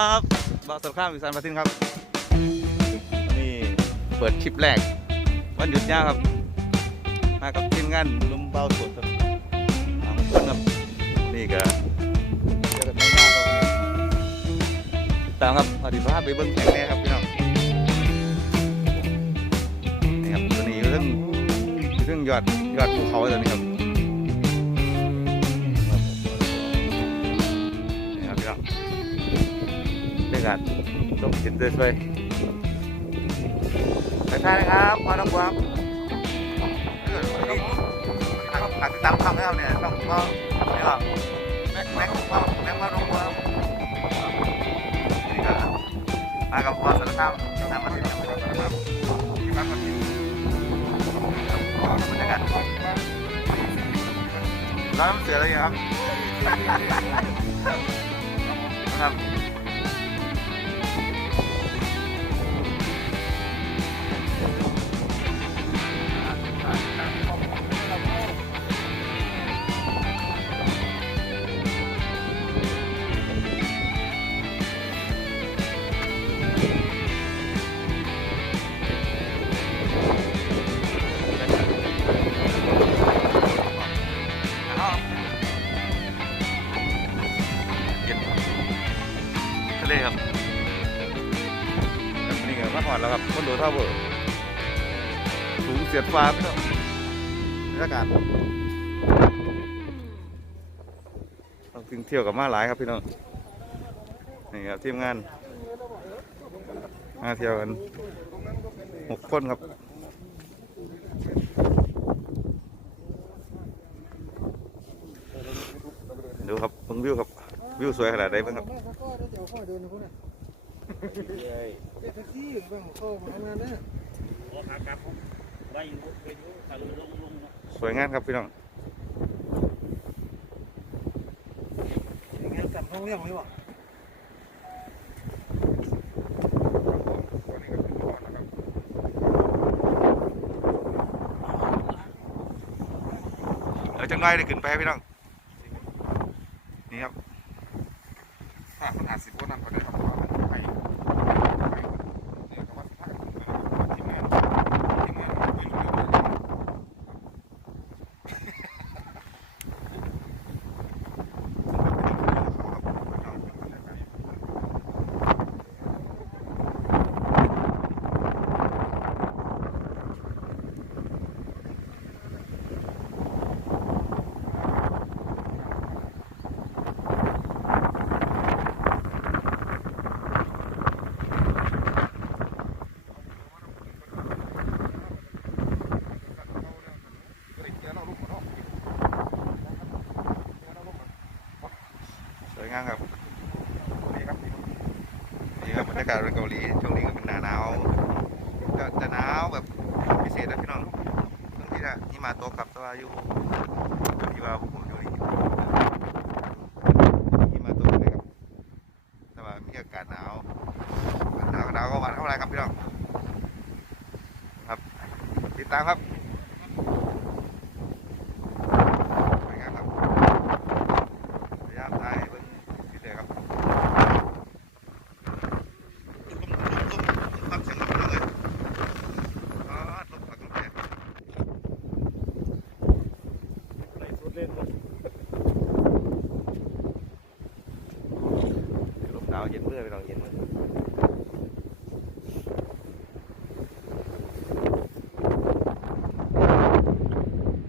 ครับบาสข้ามอีสานพัทินครับ นี่เปิดคลิปแรก วันหยุดยาวครับ มากับทีมงานลุมเบาสดครับสามคนครับ นี่ก็เจอกันไม่นานครับวันนี้ตามครับอดีพาไปเบิ้งแข่งแน่ครับพี่น้อง นี่ครับตัวนี้เรื่องเรื่องยอดยอดภูเขาตัวนี้ครับากาศลมจินเตอร์ช่วยไปท่านะครับพอน้องกวางตักตามคำนะครับเนี่ยต้องก็นี่ก็แม็กแม็กพ่อแม็กพ่อน้องกวางนี่ก็มากับพอสารคามตามมาที่นี่ครับที่บ้านมาที่บรรยากาศร้านน้ำเสืออะไรอย่างเงี้ยครับครับ เลครับแบบนี้ก็มาหอดแล้วครับคนดูเท่าเบอร์สูงเสียดฟ้าพี่น้องบรรยากาศต้องถึงเที่ยวกับมาหลายครับพี่น้องนี่ครับทีมงานมาเที่ยวกันหกคนครับดูครับเบิ่งวิวครับวิวสวยขนาดไหนบ้างครับ แม่เขาก็ได้เดี๋ยวพ่อเดินนะพวกเนี่ยเรียกแท็กซี่เรื่องของเขามาทำงานนะโอ้ขากลับผมไว้อยู่ไปอยู่ขาลงลงลงเนาะสวยงามครับพี่น้องอย่างเงี้ยจับห้องเรียกไว้บ่เออจังไรได้ขึ้นไปพี่น้อง นี่ครับ ถ้าคนอาจสิบคนนั้นก็ได้ครับไปไปเนี่ยก็ว่าถ้าทีมงานทีมงานไม่รู้เรื่อง สวยงามครับ นี่ครับ เกาหลีช่วงนี้ก็เป็นหน้าหนาวก็จะหนาวแบบพิเศษนะพี่น้องช่งที่น่ะนี่มาโตกครับตัวาอยู่ที่ว่าผมอยู่นี่นี่มาโตกเลยครับแต่ว่ามีอากาศหนาวหนาวหนาวก็หวานเข้ามาครับพี่น้องครับ ติดตามครับสวยงามครับพยายามถ่ายเบิ่งที่เดียวครับ ลมลมลมลมเสียงลมเลยอ๋อลมพัดลมแรง ไปสุดเล่นหมด ลมหนาวเย็นเมื่อไปลองเย็นเมื่อ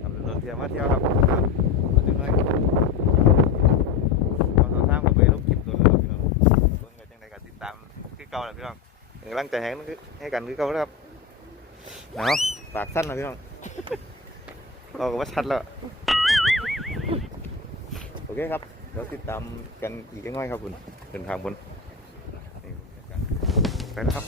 ครับเดินเที่ยวมาเที่ยวครับครับมาถึงเลยตอนเราทางกับไปลบคลิปตัวแล้วพี่น้องเบิ่งกันจังไดกันติดตามคือเก่าแหละพี่น้อง กำลังใจแหงให้กันคือเก่าครับเนาะปากสั้นนะพี่น้องเราก็ว่าชัดแล้วโอเคครับเดี๋ยวติดตามกันอีกง่อยครับคุณเดินทางบนไปนะครับ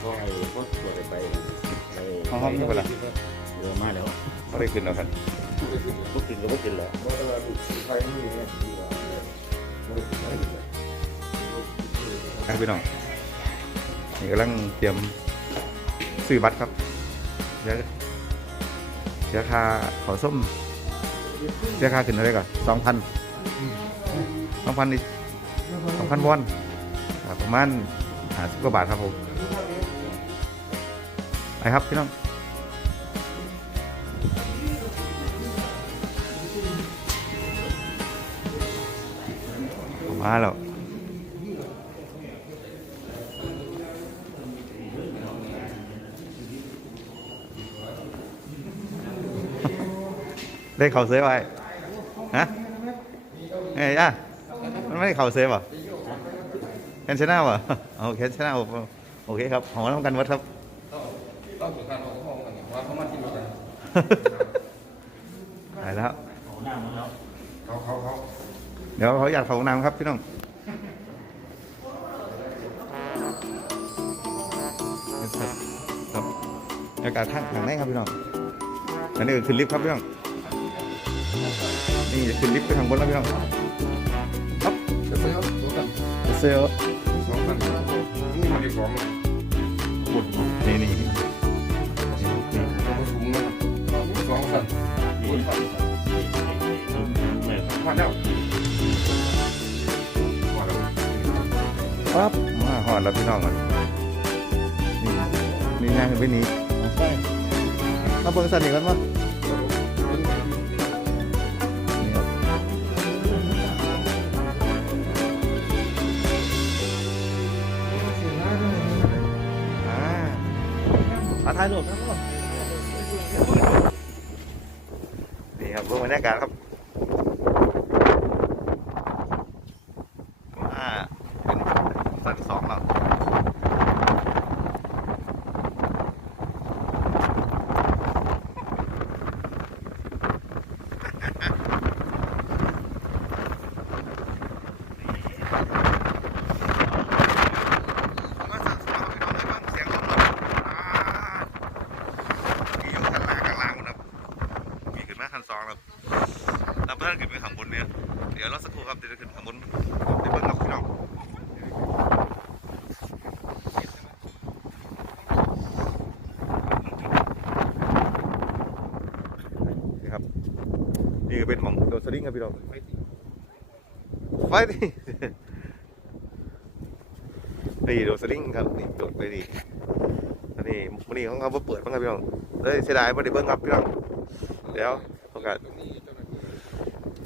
ตรวจโควิดอีกก็ไอ้พวกตัวไปไปไปห้องห้องนี่เวลา เรือมาแล้วไม่ได้ขึ้นแล้วครับพวกกินก็พวกกินแล้วไทยนี่เนี่ยครับพี่น้องนี่กำลังเตรียมซื้อบัตรครับเดี๋ยวเสียค่าขอส้มเสียค่าขึ้นเท่าไหร่ก่อนสองพันสองพันนี่สองพันวอนอ่าประมาณ หาสิบกว่าบาทครับผมไปครับพี่น้องมาแล้วได้เข่าเซฟไว้ฮะไงย่ามันไม่ได้เข่าเซฟเหรอ แคนชนะเหรอเอาแคนชนะโอเคครับของเราต้องกันวัดครับต้องถึงการเอาห้องกันว่าเขามาที่รถกันไปแล้วโอ้หน้ามึงแล้วเขาเขาเขาเดี๋ยวเขาอยากเข้าห้องน้ำครับพี่น้องครับอากาศข้างข้างในครับพี่น้องอันนี้ก็ขึ้นลิฟต์ครับพี่น้องนี่จะขึ้นลิฟต์ไปทางบนแล้วพี่น้องจะซื้อตัวกันเซลส องพันนี่มันเรียกของขุดนี่นี่นี่มันสูงนะสองพันหอนพันแล้วพอแล้วปั๊บมาหอดแล้วพี่น้องก่อนนี่นี่ง่ายขึ้นไปนี้ใช่มาเบิ่งสันนี่ก่อนว ถ่ายรูปครับนี่ครับเบิ่งบรรยากาศครับอ่าเป็นสันสองแล้ว ผมว่าสั่งสมาพี่น้องได้บ้างเสียงลมครับอ่ามีอยู่ข้างล่างข้างล่างนะครับมีขึ้นมาขั้นสองครับแล้วเพื่อนขึ้นไปข้างบนเนี่ย เดี๋ยวเราสักครู่ครับเดี๋ยวจะขึ้นข้างบนไปเบิ่งกับพี่น้องนี่ครับ นี่ก็เป็นหมองโดน สลิงครับพี่น้องไฟดินี่โดดสลิงครับนี่โดดไปนี่อันนี้มันนี่ของเขาบ่เปิดบ้างครับพี่น้องเลยเสียดายไม่ได้เบิ้งครับพี่น้องเดี๋ยวโอกาส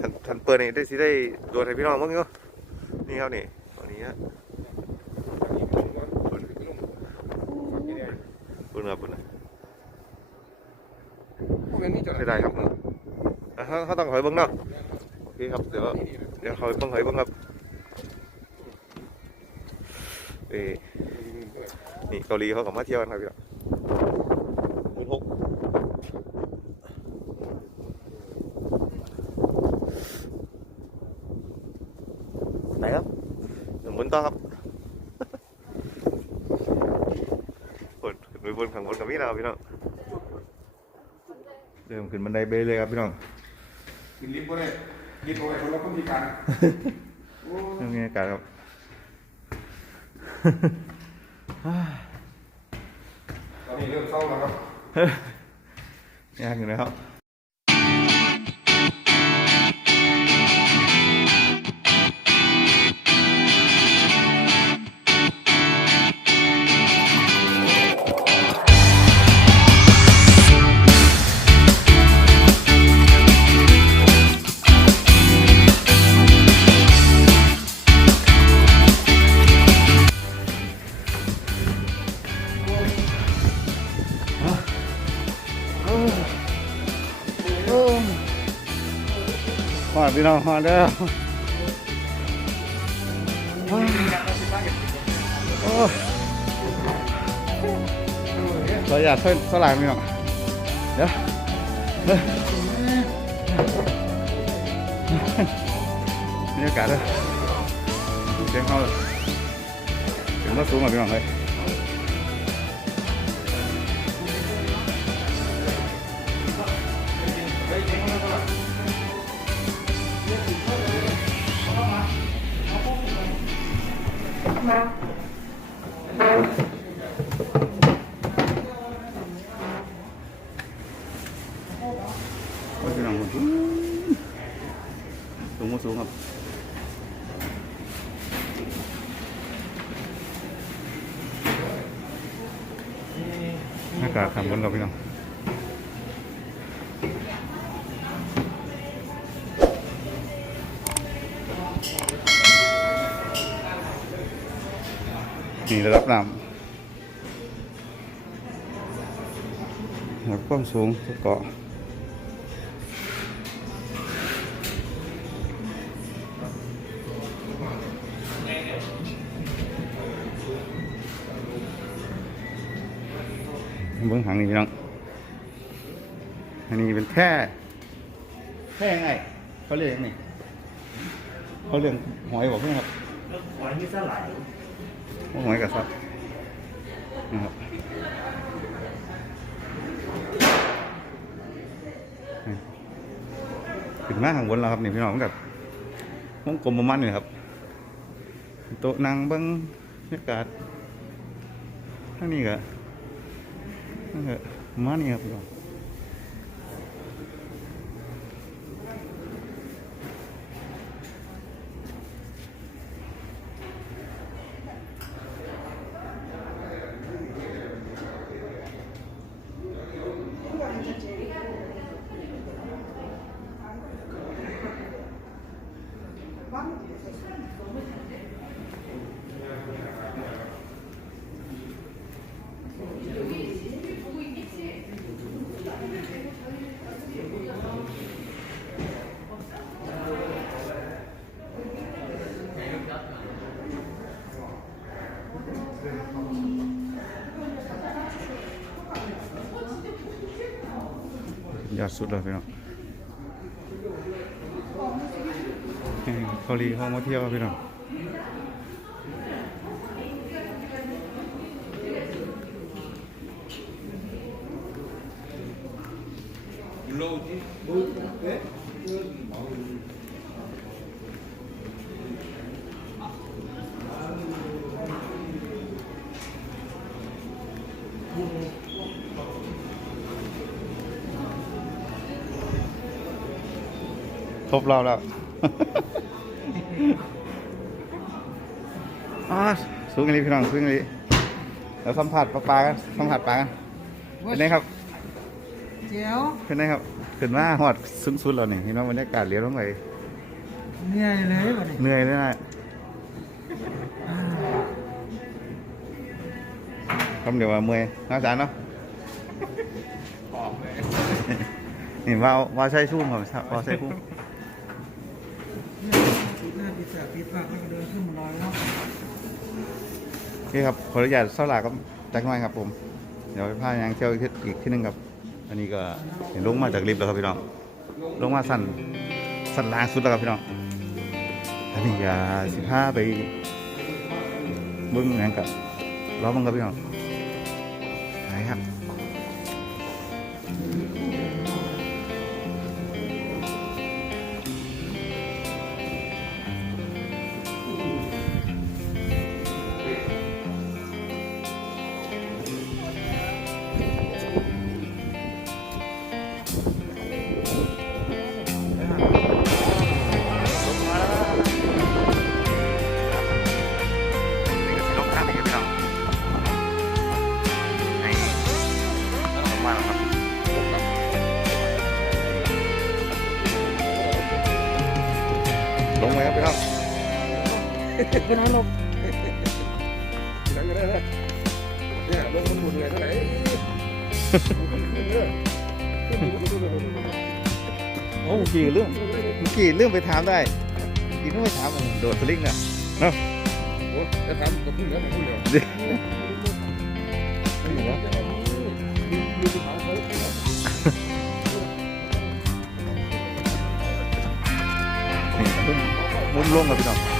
ท่านท่านเปิดนี่ได้สิได้โดดให้พี่น้องบ้างเนาะนี่ครับนี่ตรงนี้ฮะปุ่นครับปุ่นนะเสียดายครับอะ เขาต้องคอยเบิ้งเนาะโอเคครับเดี๋ยวเดี๋ยวคอยเบิ้งคอยเบิ้งครับเอ้นี่เกาหลีเขาก็มาเที่ยวกันครับพี่น้องมื่นหกไหนครับเดี๋ยวหมุนต่อครับบนขึ้นไปบนข้างบนกับพี่เราพี่น้องเริ่มขึ้นบันไดเบเลยครับพี่น้อง กินลิฟต์ก็ได้ลิฟต์เอาไว้คนละคนพิการโอ้เรื่องนี้อากาศครับตอนนี้เริ่มเศร้าแล้วครับ ยากอยู่นะครับ หอดพี่น้องหอดเด้อโอ้เราอยากเท่าเท่าไหร่พี่น้องเดี๋ยวเฮ้ยบรรยากาศเลยเสียงเขาเสียงรถสูงอะพี่น้องเลย โอ้ยพี่น้องสูงมาสูงครับอากาศทำบนเราพี่น้อง นี่ระดับน้ำระดับความสูงเกาะเบื้องหางนี่พี่น้อง อันนี้เป็นแค่แค่ไงเขาเรียกยังไงเขาเรียกหอยบอกเพื่อนครับหอยมีสลาย หอยกับซับนะครับนี่ขึ้นมาข้างบนแล้วครับนี่พี่น้องมันกับวงกลมประมาณนี้ครับโต๊ะนั่งเบิ้งบรรยากาศทั้งนี้ก็นั่นก็ประมาณนี้ครับพี่น้อง สุดเลยพี่น้องนี่เกาหลีเขามาเที่ยวพี่น้อง ครบรอบแล้วอ่าสูงอันนี้พี่น้องสูงอันนี้แล้วสัมผัสปลาปลากันสัมผัสปลากันเป็นไงครับเจียวเป็นไงครับขึ้นมาหอดสูงสุดแล้วนี่เห็นว่าบรรยากาศเลี้ยวลงไปเหนื่อยเลยบัดนี้เหนื่อยเลยนะคำเดียวว่าเมื่อยน่าสารเนาะบอกเลยนี่ว่าว่าใช่ชุ่มครับว่าใช่ชุ่มปิด หน้าปิดเสือปิดปากแล้วก็เดินขึ้นมาลอยเนาะโอเครับขออนุญาตเสาหลาก็จักหน่อยครับผม เดี๋ยวไปพายางเที่ยวอีกทีอีกที่นึงครับ อันนี้ก็เห็นลงมาจากลิฟต์แล้วครับพี่น้อง ลงมาสั่นสั่นล่างสุดแล้วครับพี่น้อง อันนี้ก็สิบห้าไปเบึ้งหยังกับล้อมังครับพี่น้อง เป็นนั้นหรอกที่ไหนก็ได้นะเนี่ยรถมันหมุนเลยเท่าไหร่ขึ้นเลยขึ้นเลยขึ้นเลยขึ้นเลยโอ้เมื่อกี้เรื่องเมื่อกี้เรื่องไปถามได้อีกต้องไปถามมันโดดสลิงน่ะโอ้จะทำกับพุ่งแล้วพุ่งแล้วไม่รู้ว่าดูดูเขาเขานี่มุมมุมลงครับพี่น้อง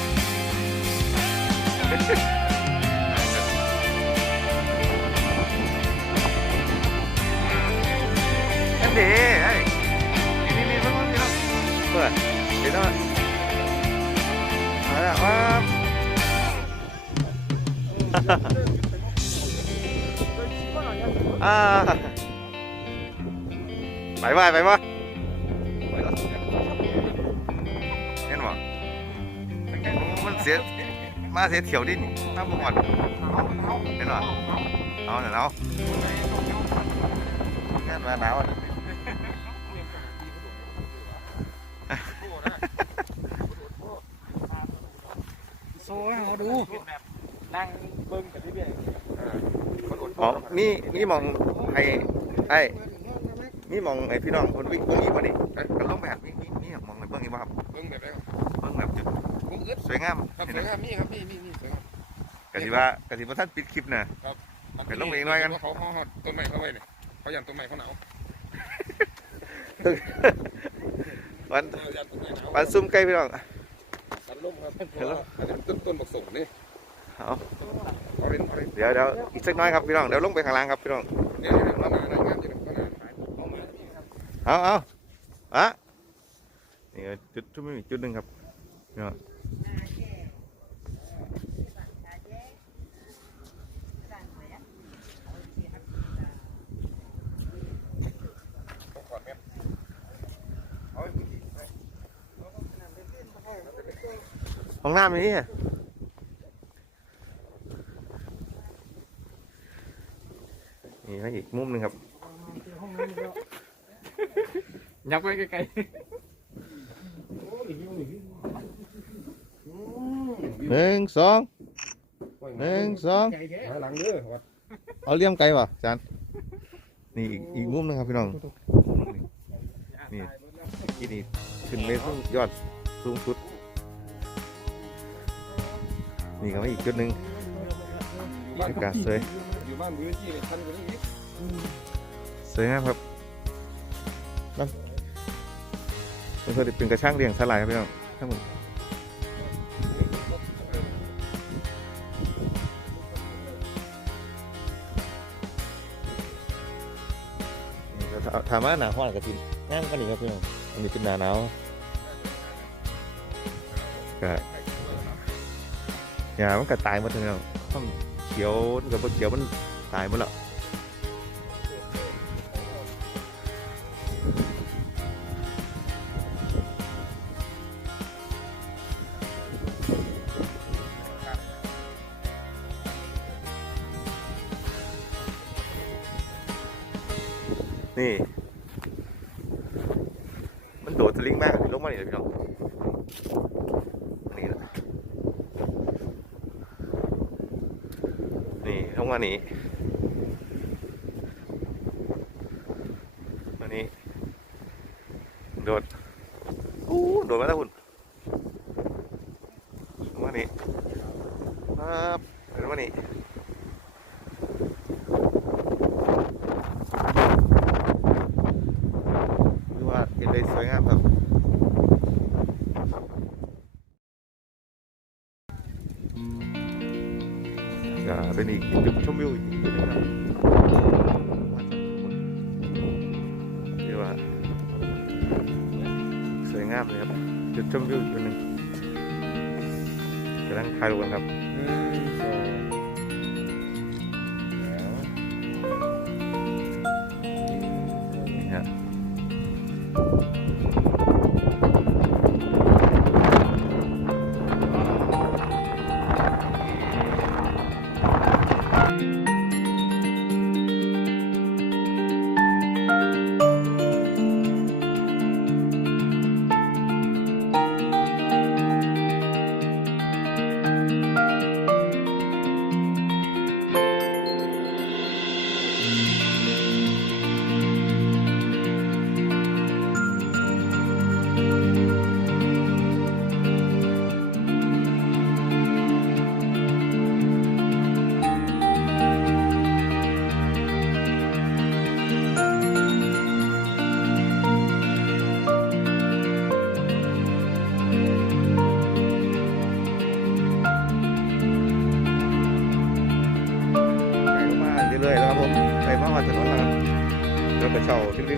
มาเสียเถียวดินน้ำบ่หมดเห็นบ่เอาเห็นเอางานมาหนาวอะโซ่ให้เขาดูนั่งเบิ่งกันเรื่อยอ๋อมีมีหมองไอ้ไอ้มีหมองไอ้พี่น้องคนวิ่งพวกนี้บ่นี่เอ้ยกันลงไปหัดมีมีมีหมองไอ้เบิ่งนี่บ่ครับเบิ่งแบบไหนครับเบิ่งแบบจุด ผมอึดสวยงามครับเห็นสไหมวยงามนี่ครับนี่นี่นี่สวยงามกะสิว่ากะสิบ่ทันปิดคลิปน่ะไปลงเองหน่อยกันเขาเขาเขาต้นไม้เข้าไว้เนี่ยเขายันต้นไม้เขาหนาววันเขายันต้นไม้หนาววันซุ่มใกล้พี่น้องสันลมครับอันนี้ต้นต้นบักส่งนี่เอาเอาเป็นเอาเป็นเดี๋ยวเดี๋ยวอีกสักน้อยครับพี่น้องเดี๋ยวลงไปข้างล่างครับพี่น้องเนี่ยเนี่ยหนาหนาหนางามอยู่หนาหนาเอามาที่ครับเอาเอาอะนี่ก็จุดที่ไม่มีจุดหนึ่งครับพี่น้อง ต้องก่อนแม่เอาไว้พื้นที่ไว้ห้องน้ำนี่นี่ให้อีกมุมหนึ่งครับห้องน้ำแล้วยับไปไกล หนึ่งสองหนึ่งสองหาหลังเด้อวัดเอาเลี่ยมไกลป่ะอาจารย์นี่อีกอีกมุมหนึงครับพี่น้องมุมหนึ่งนี่ที่นี่ขึ้นไปต้องยอดสูงสุด นี่ก็ไม่อีกจุดหนึ่งอยู่บ้านอากาศสวยอยู่บ้านพื้นที่เนี่ยชั้นกว่านี้อีกสวยงามครับนั่นมันเคยเป็นกระช่างเรียงสลายครับพี่น้องทั้งหมด ถามว่าหนาห้อนกับทีงามกันอีกครับพี่น้องอันนี้เป็นหนาหนาวก็หญ้ามันก็ตายหมดเลยเนาะเขียวกับเขียวมันตายหมดแล้ว ดดอู้โดดมาแล้วคุณมานี่ครับเดินมานี่ กำลัง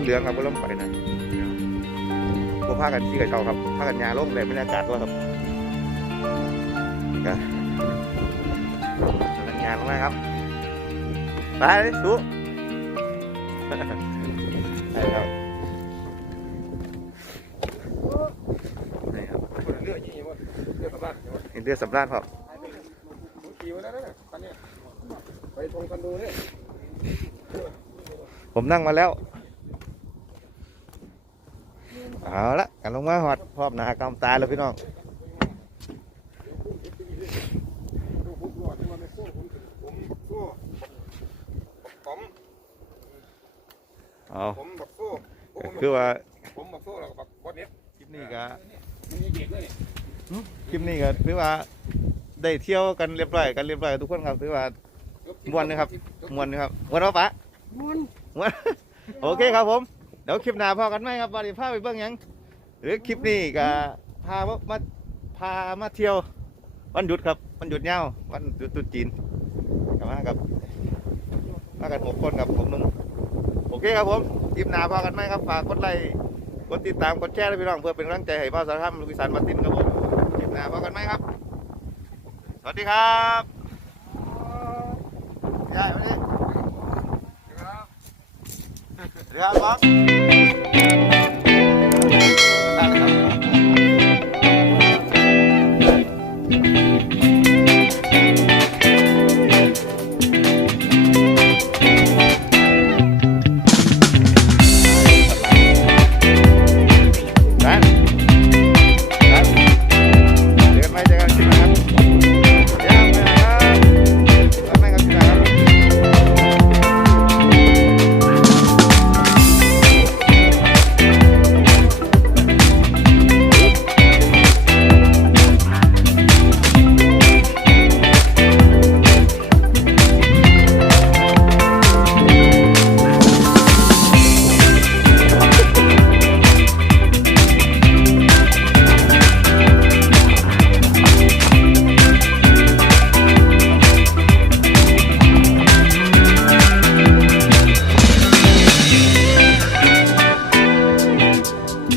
เหลืองๆครับก็ล่มไปนะพวกพากันที่กระเช้าครับพากันยาลงเลยบรรยากาศด้วยครับก็พนักงานลงมาครับ ไปเลยสู้ไปครับนี่ครับคนเลือดยี่วะเลือดสำลักนี่เรือสำราญครับผมขี่ไว้แล้วนะคันนี้ไปทงกันดูเนี่ยผมนั่งมาแล้ว เอาละกันลงมาหอดพร้อมหนากำตาแล้วพี่น้องดูผมรอดที่มันไม่โซ่ผมผมโซ่ผมเอาผมบักโซ่คือว่าผมบักโซ่แล้วก็บักบอสเน็ตคลิปนี้ก็มีเด็กเลยคลิปนี้ก็คือว่าได้เที่ยวกันเรียบร้อยกันเรียบร้อยทุกคนครับคือว่าม่วนนะครับม่วนนะครับม่วนเอาปะม้วนโอเคครับผม เดี๋ยวคลิปหน้าพอกันไหมครับวันนี้พาไปเบิ่งหยังหรือคลิปนี้ก็พามามาพามาเที่ยววันหยุดครับวันหยุดยาววันหยุดตรุษจีนกลับมากับมากันหกคนครับผมนุ่งโอเคครับผมคลิปหน้าพอกันไหมครับฝากกดไลค์กดติดตามกดแชร์ให้พี่น้องเพื่อเป็นกำลังใจให้พ่อสารธรรมลูกอีสานมาร์ตินครับผมคลิปหน้าพอกันไหมครับ สวัสดีครับยายวันนี้ Real Madrid.